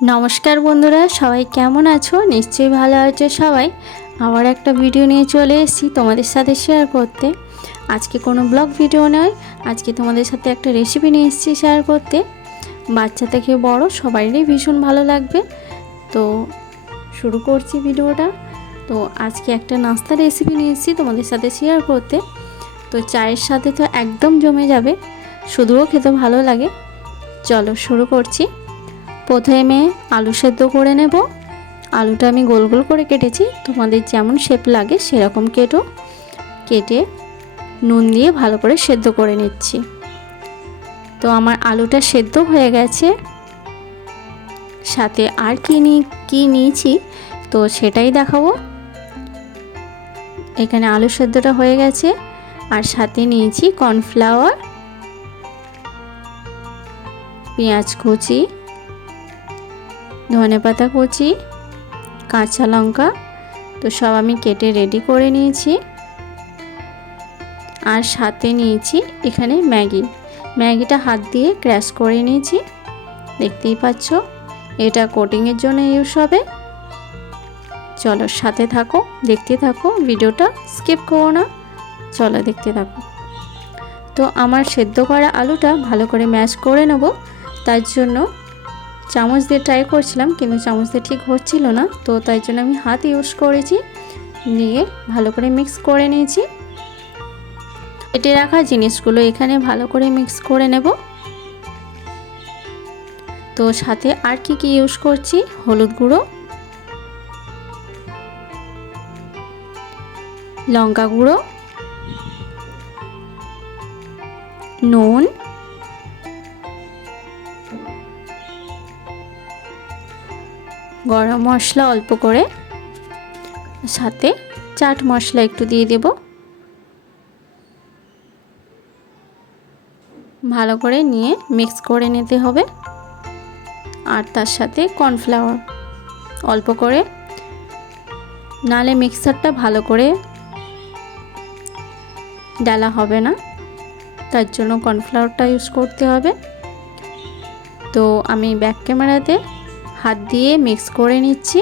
নমস্কার বন্ধুরা, সবাই কেমন আছো? নিশ্চয়ই ভালো আছো সবাই। আবার একটা ভিডিও নিয়ে চলে এসেছি তোমাদের সাথে শেয়ার করতে। আজকে কোনো ব্লগ ভিডিও নয়, আজকে তোমাদের সাথে একটা রেসিপি নিয়ে এসেছি শেয়ার করতে। বাচ্চা থেকে বড় সবারই ভীষণ ভালো লাগবে। তো শুরু করছি ভিডিওটা। তো আজকে একটা নাস্তা রেসিপি নিয়ে এসেছি তোমাদের সাথে শেয়ার করতে। তো চায়ের সাথে তো একদম জমে যাবে, শুধুও খেতে ভালো লাগে। চলো শুরু করছি। প্রথমে আলু সেদ্ধ করে নেব। আলুটা আমি গোল গোল করে কেটেছি, তোমাদের যেমন শেপ লাগে সেরকম কেটে নুন দিয়ে ভালো করে সেদ্ধ করে নিচ্ছি। তো আমার আলুটা সেদ্ধ হয়ে গেছে। সাথে আর কি নিয়েছি তো সেটাই দেখাবো। এখানে আলু সেদ্ধটা হয়ে গেছে, আর সাথে নিয়েছি কর্নফ্লাওয়ার, পেঁয়াজ কুচি, ধনেপাতা কুচি, কাঁচা লঙ্কা। তো সব আমি কেটে রেডি করে নিয়েছি। আর সাথে নিয়েছি এখানে ম্যাগিটা হাত দিয়ে ক্র্যাশ করে নিয়েছি, দেখতেই পাচ্ছ। এটা কোটিংয়ের জন্য ইউজ হবে। চলো সাথে থাকো, দেখতে থাকো, ভিডিওটা স্কিপ করো না, চলো দেখতে থাকো। তো আমার সেদ্ধ করা আলুটা ভালো করে ম্যাশ করে নেব। তার জন্য চামচ দিয়ে ট্রাই করছিলাম, কিন্তু চামচ দিয়ে ঠিক হচ্ছিল না, তো তাই জন্য আমি হাত ইউজ করেছি। নিয়ে ভালো করে মিক্স করে নিয়েছি। কেটে রাখা জিনিসগুলো এখানে ভালো করে মিক্স করে নেব। তো সাথে আর কি ইউজ করছি, হলুদ গুঁড়ো, লঙ্কা গুঁড়ো, নুন, গরম মশলা অল্প করে, সাথে চাট মশলা একটু দিয়ে দেব। ভালো করে নিয়ে মিক্স করে নিতে হবে। আর তার সাথে কর্নফ্লাওয়ার অল্প করে, নালে মিক্সারটা ভালো করে ডালা হবে না, তার জন্য কর্নফ্লাওয়ারটা ইউজ করতে হবে। তো আমি ব্যাক ক্যামেরাতে হাত দিয়ে মিক্স করে নিচ্ছি।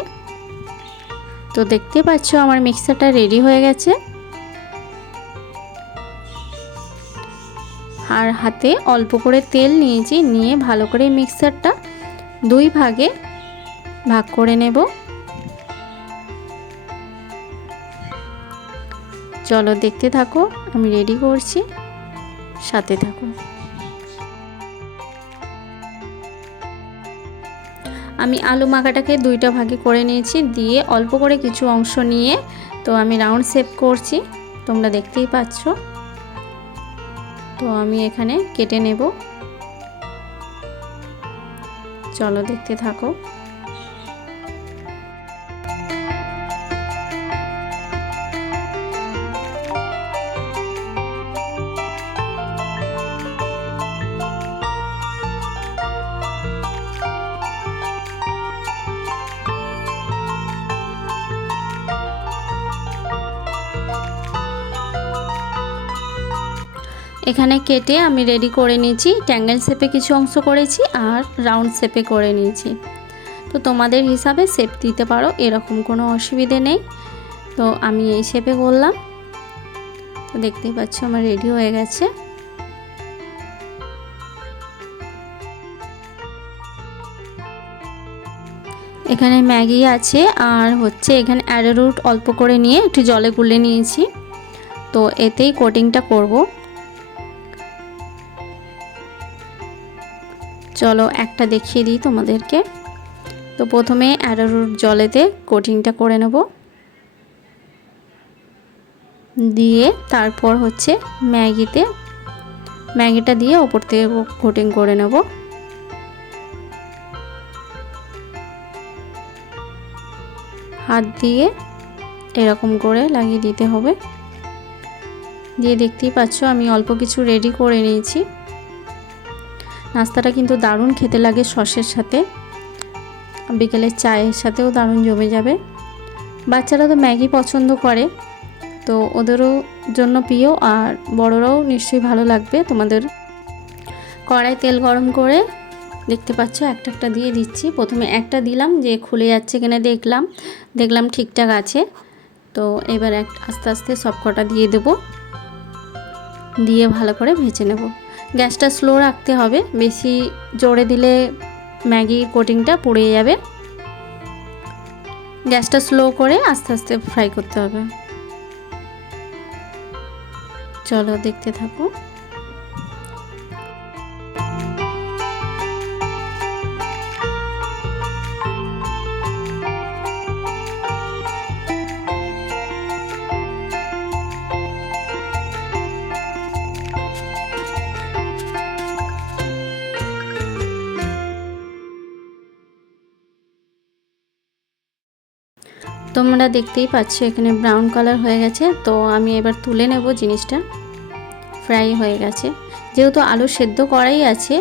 তো দেখতে পাচ্ছ আমার মিক্সারটা রেডি হয়ে গেছে। আর হাতে অল্প করে তেল নিয়েছি, নিয়ে ভালো করে মিক্সারটা দুই ভাগে ভাগ করে নেব। চলো দেখতে থাকো, আমি রেডি করছি, সাথে থাকো। আমি আলু মাখাটাকে দুইটা ভাগে করে নিয়েছি, দিয়ে অল্প করে কিছু অংশ নিয়ে তো আমি রাউন্ড শেপ করছি, তোমরা দেখতেই পাচ্ছ। তো আমি এখানে কেটে নেব, চলো দেখতে থাকো। এখানে কেটে আমি রেডি করে নিয়েছি। ট্যাঙ্গেল শেপে কিছু অংশ করেছি আর রাউন্ড শেপে করে নিয়েছি। তো তোমাদের হিসাবে শেপ দিতে পারো, এরকম কোনো অসুবিধে নেই। তো আমি এই শেপে করলাম। তো দেখতেই পাচ্ছ আমার রেডি হয়ে গেছে। এখানে ম্যাগি আছে, আর হচ্ছে এখানে অ্যারোরুট অল্প করে নিয়ে একটু জলে গুলে নিয়েছি। তো এতেই কোটিংটা করব। চলো একটা দেখিয়ে দিই তোমাদেরকে। তো প্রথমে অ্যারোরুট জলেতে কোটিংটা করে নেব, দিয়ে তারপর হচ্ছে ম্যাগিটা দিয়ে ওপর থেকে কোটিং করে নেব। হাত দিয়ে এরকম করে লাগিয়ে দিতে হবে। দিয়ে দেখতেই পাচ্ছ আমি অল্প কিছু রেডি করে নিয়েছি। নাস্তাটা কিন্তু দারুণ খেতে লাগে সসের সাথে, বিকেলের চায়ের সাথেও দারুণ জমে যাবে। বাচ্চারা তো ম্যাগি পছন্দ করে, তো ওদেরও জন্য প্রিয়, আর বড়রাও নিশ্চয়ই ভালো লাগবে তোমাদের। কড়াই তেল গরম করে দেখতে পাচ্ছ একটা একটা দিয়ে দিচ্ছি। প্রথমে একটা দিলাম, যে খুলে যাচ্ছে কিনা দেখলাম ঠিকঠাক আছে। তো এবার আস্তে আস্তে সব কটা দিয়ে দেবো, দিয়ে ভালো করে ভেজে নেব। গ্যাসটা স্লো রাখতে হবে, বেশি জোরে দিলে ম্যাগির কোটিংটা পুড়ে যাবে। গ্যাসটা স্লো করে আস্তে আস্তে ফ্রাই করতে হবে। চলো দেখতে থাকো। তোমরা দেখতেই পাচ্ছ এখানে ব্রাউন কালার হয়ে গেছে। তো আমি এবার তুলে নেব, জিনিসটা ফ্রাই হয়ে গেছে। যেহেতু আলু সেদ্ধ করাই আছে,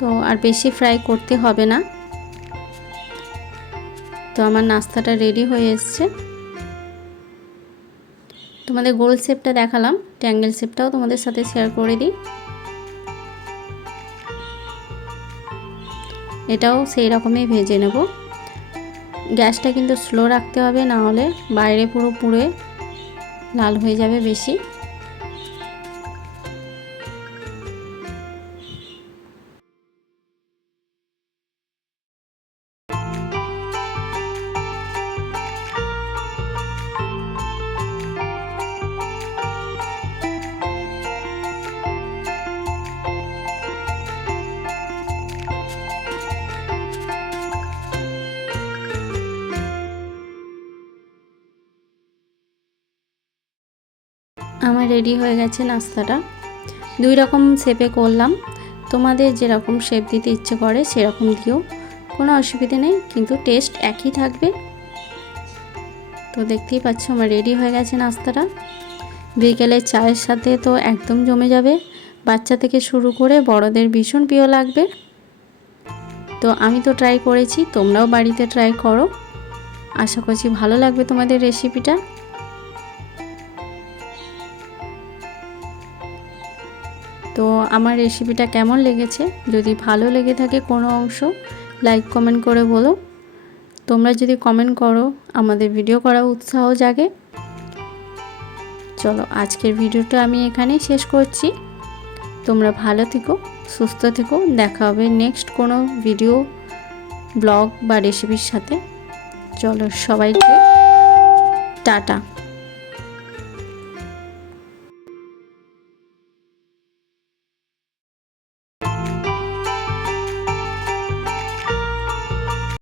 তো আর বেশি ফ্রাই করতে হবে না। তো আমার নাস্তাটা রেডি হয়ে এসছে। তোমাদের গোল শেপটা দেখালাম, ট্রায়াঙ্গেল শেপটাও তোমাদের সাথে শেয়ার করে দিই। এটাও সেই রকমই ভেজে নেব। গ্যাসটা কিন্তু স্লো রাখতে হবে, না হলে বাইরে পুরো পুড়ে লাল হয়ে যাবে বেশি। আমার রেডি হয়ে গেছে নাস্তাটা। দুই রকম শেপে করলাম, তোমাদের যেরকম শেপ দিতে ইচ্ছে করে সেরকম দিও, কোনো অসুবিধে নেই, কিন্তু টেস্ট একই থাকবে। তো দেখতেই পাচ্ছ আমার রেডি হয়ে গেছে নাস্তাটা। বিকেলের চায়ের সাথে তো একদম জমে যাবে, বাচ্চা থেকে শুরু করে বড়দের ভীষণ প্রিয় লাগবে। তো আমি তো ট্রাই করেছি, তোমরাও বাড়িতে ট্রাই করো, আশা করছি ভালো লাগবে তোমাদের রেসিপিটা। তো আমার রেসিপিটা কেমন লেগেছে, যদি ভালো লেগে থাকে কোনো অংশ, লাইক কমেন্ট করে বলো। তোমরা যদি কমেন্ট করো আমাদের ভিডিও করার উৎসাহ জাগে। চলো আজকের ভিডিওটা আমি এখানেই শেষ করছি। তোমরা ভালো থেকো, সুস্থ থেকো, দেখা হবে নেক্সট কোনো ভিডিও, ব্লগ বা রেসিপির সাথে। চলো সবাইকে টাটা।